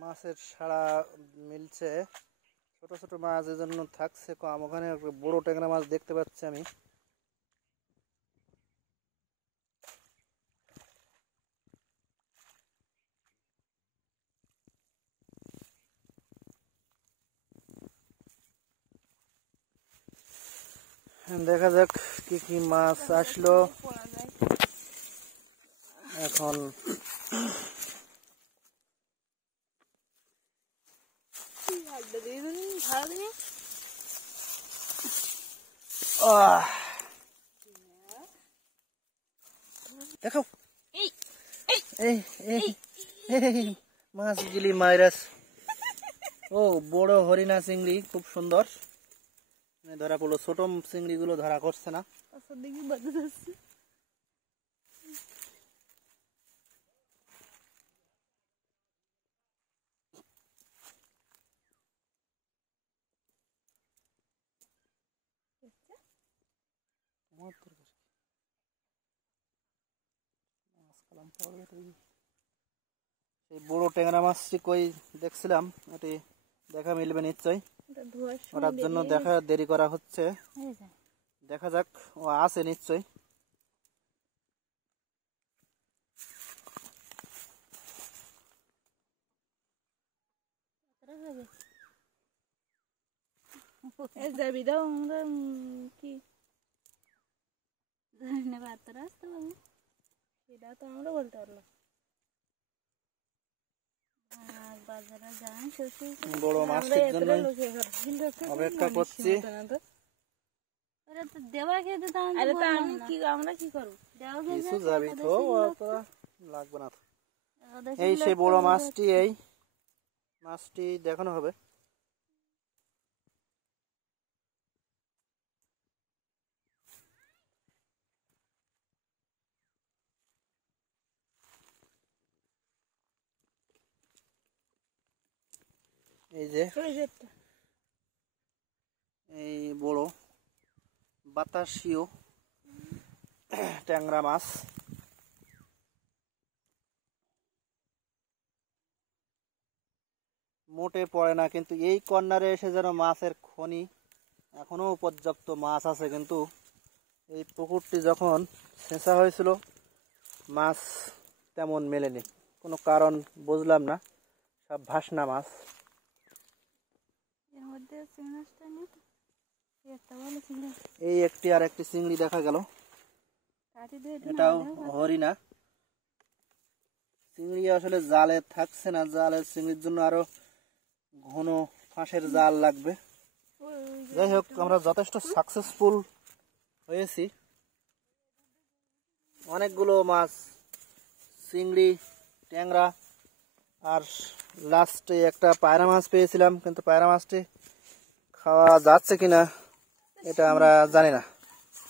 মাছের সাড়া মিলছে, ছোট ছোট মাছ এজন্য থাকছে কম। ওখানে বড় ট্যাংরা মাছ দেখতে পাচ্ছি আমি। দেখা যাক কি কি মাছ আসলো এখন। দেখো মাছগুলি মাইরাস। ও বড় হরিণা চিংড়ি, খুব সুন্দর ধরা পড়লো। ছোট চিংড়ি গুলো ধরা করছে না। সেই বড় ট্যাংরা মাছটি কই দেখছিলাম, এটি দেখা মিলবে নিশ্চয়। ওটার জন্য দেখা দেরি করা হচ্ছে। দেখা যাক, ও আছে নিশ্চয়। যাবি দাও আমরা কি সেটা তো আমরা বলতে পারলাম। বড় মাছটির জন্য অপেক্ষা করছি। আমরা কি করবো? কিছু যাবি তো লাগবে না। এই সেই বড় মাছটি, এই মাছটি দেখানো হবে। এই যে এই বড় বাতাসীয় ট্যাংরা মাছ। মোটে পড়ে না, কিন্তু এই কর্নারে এসে যেন মাছের খনি, এখনো পর্যাপ্ত মাছ আছে। কিন্তু এই পুকুরটি যখন ছেঁচা হয়েছিল মাছ তেমন মেলেনি, কোনো কারণ বুঝলাম না। সব ভাসনা মাছ। এই একটি আর একটি চিংড়ি দেখা গেল, এটাও হরিণা চিংড়ি। আসলে জালে থাকছে না, জালের চিংড়ির জন্য আরো ঘন ফাঁসের জাল লাগবে। যাই হোক, আমরা যথেষ্ট সাকসেসফুল হয়েছি। অনেকগুলো মাছ, চিংড়ি, ট্যাংরা, আর লাস্টে একটা পায়রা মাছ পেয়েছিলাম, কিন্তু পায়রা মাছটি খাওয়া যাচ্ছে কিনা এটা আমরা জানি না।